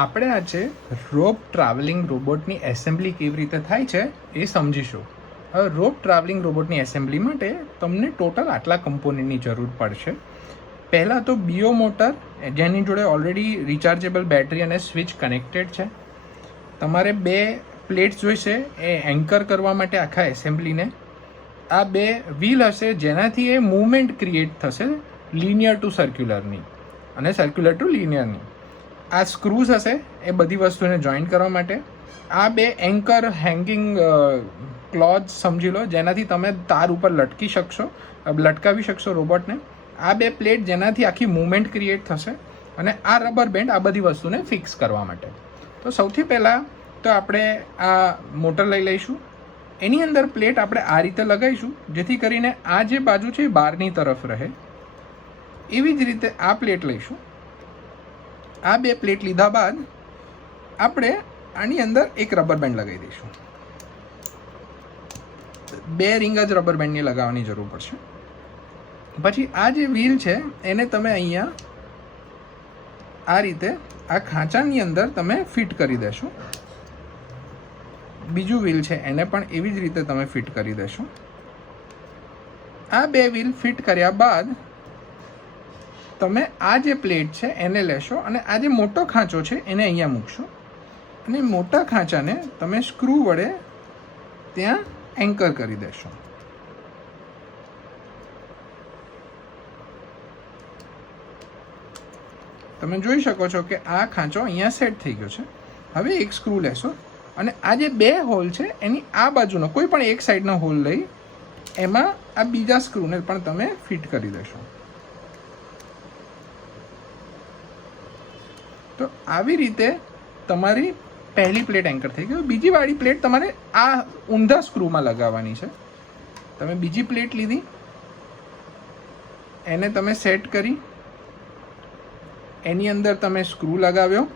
આપણે આજે રોપ travelling રોબોટની assembly કેવી રીતે થાય છે એ સમજીશું. હવે રોપ ટ્રાવેલિંગ રોબોટની એસેમ્બલી માટે તમને ટોટલ આટલા કમ્પોનન્ટની જરૂર પડશે. પહેલાં તો બીઓ મોટર, જેની જોડે ઓલરેડી રિચાર્જેબલ બેટરી અને સ્વિચ કનેક્ટેડ છે. તમારે 2 પ્લેટ્સ જોઈશે એ એન્કર કરવા માટે આખા એસેમ્બલીને. આ 2 વ્હીલ હશે જેનાથી એ મૂવમેન્ટ ક્રિએટ થશે લિનિયર ટુ સર્ક્યુલરની અને સર્ક્યુલર ટુ લિનિયરની. આ સ્ક્રૂઝ હશે એ બધી વસ્તુને જોઈન્ટ કરવા માટે. આ 2 એન્કર હેંગિંગ ક્લોઝ સમજી લો, જેનાથી તમે તાર ઉપર લટકાવી શકશો રોબોટને. આ 2 પ્લેટ જેનાથી આખી મૂવમેન્ટ ક્રિએટ થશે, અને આ રબર બેન્ડ આ બધી વસ્તુને ફિક્સ કરવા માટે. તો સૌથી પહેલાં તો આપણે આ મોટર લઈ લઈશું. એની અંદર પ્લેટ આપણે આ રીતે લગાવીશું જેથી કરીને આ જે બાજુ છે એ બહારની તરફ રહે. એવી જ રીતે આ પ્લેટ લઈશું. આ 2 પ્લેટ લીધા બાદ આપણે આની અંદર એક રબર બેન્ડ લગાવી દઈશું. 2 રિંગ જ રબર બેન્ડની લગાવવાની જરૂર પડશે. પછી આ જે વ્હીલ છે એને તમે અહીંયા આ રીતે આ ખાંચાની અંદર તમે ફિટ કરી દેશો. બીજું વ્હીલ છે એને પણ એવી જ રીતે તમે ફિટ કરી દેશો. આ 2 વ્હીલ ફિટ કર્યા બાદ તમે આ જે પ્લેટ છે એને લેશો અને આ જે મોટો ખાંચો છે એને અહીંયા મૂકશો, અને મોટા ખાંચાને તમે સ્ક્રૂ વડે ત્યાં એન્કર કરી દેશો. તમે જોઈ શકો છો કે આ ખાંચો અહીંયા સેટ થઈ ગયો છે. હવે એક સ્ક્રૂ લેશો અને આ જે 2 હોલ છે એની આ બાજુનો કોઈ પણ એક સાઈડનો હોલ લઈ એમાં આ બીજા સ્ક્રૂને પણ તમે ફિટ કરી દેશો. તો આવી રીતે તમારી પહેલી પ્લેટ એન્કર થઈ ગઈ. બીજી વાળી પ્લેટ તમારે આ ઊંધા સ્ક્રૂમાં લગાવવાની છે. તમે બીજી પ્લેટ લીધી, એને તમે સેટ કરી, એની અંદર તમે સ્ક્રૂ લગાવ્યો.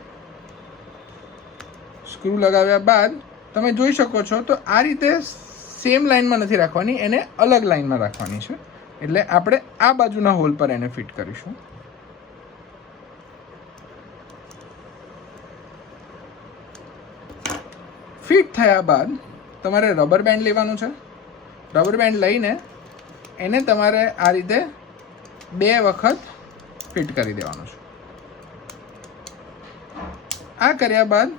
સ્ક્રૂ લગાવ્યા બાદ તમે જોઈ શકો છો તો આ રીતે સેમ લાઇનમાં નથી રાખવાની, એને અલગ લાઇનમાં રાખવાની છે. એટલે આપણે આ બાજુના હોલ પર એને ફિટ કરીશું. ફિટ થયા બાદ તમારે રબર બેન્ડ લેવાનું છે. રબર બેન્ડ લઈને એને તમારે આ રીતે 2 વખત ફિટ કરી દેવાનું છે. આ કર્યા બાદ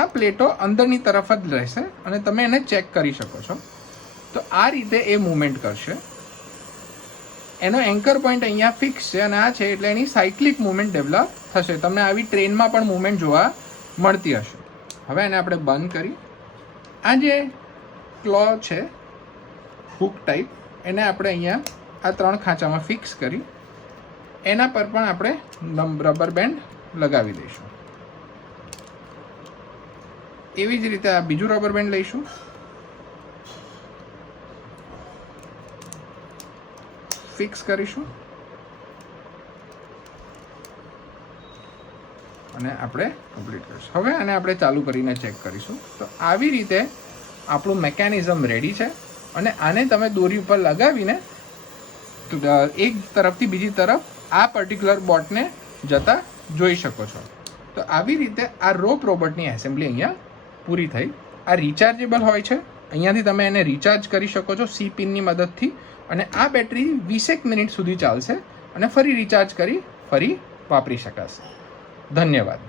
આ પ્લેટો અંદરની તરફ જ રહેશે અને તમે એને ચેક કરી શકો છો. તો આ રીતે એ મૂવમેન્ટ કરશે. એનો એન્કર પોઈન્ટ અહીંયા ફિક્સ છે અને આ છે એટલે એની સાયક્લિક મૂવમેન્ટ ડેવલપ થશે. તમને આવી ટ્રેનમાં પણ મૂવમેન્ટ જોવા મળતી હશે. હવે એને આપણે બંધ કરી આ જે ક્લો છે હુક ટાઈપ એને આપણે અહીંયા આ 3 ખાંચામાં ફિક્સ કરી એના પર પણ આપણે રબર બેન્ડ લગાવી દઈશું. એવી જ રીતે આ બીજું રબર બેન્ડ લઈશું. ફિક્સ કરીશું અને આપણે કમ્પ્લીટ કરીશું. હવે આને આપણે ચાલુ કરીને ચેક કરીશું. તો આવી રીતે આપણું મેકેનિઝમ રેડી છે અને આને તમે દોરી ઉપર લગાવીને એક તરફથી બીજી તરફ આ પર્ટિક્યુલર બોટને જતા જોઈ શકો છો. તો આવી રીતે આ રોપ રોબોટની એસેમ્બલી અહીંયા પૂરી થઈ. આ રિચાર્જેબલ હોય છે, અહીંયાથી તમે એને રિચાર્જ કરી શકો છો સી પિનની મદદથી, અને આ બેટરી 20 મિનિટ સુધી ચાલશે અને ફરી રિચાર્જ કરી ફરી વાપરી શકાશે. ધન્યવાદ.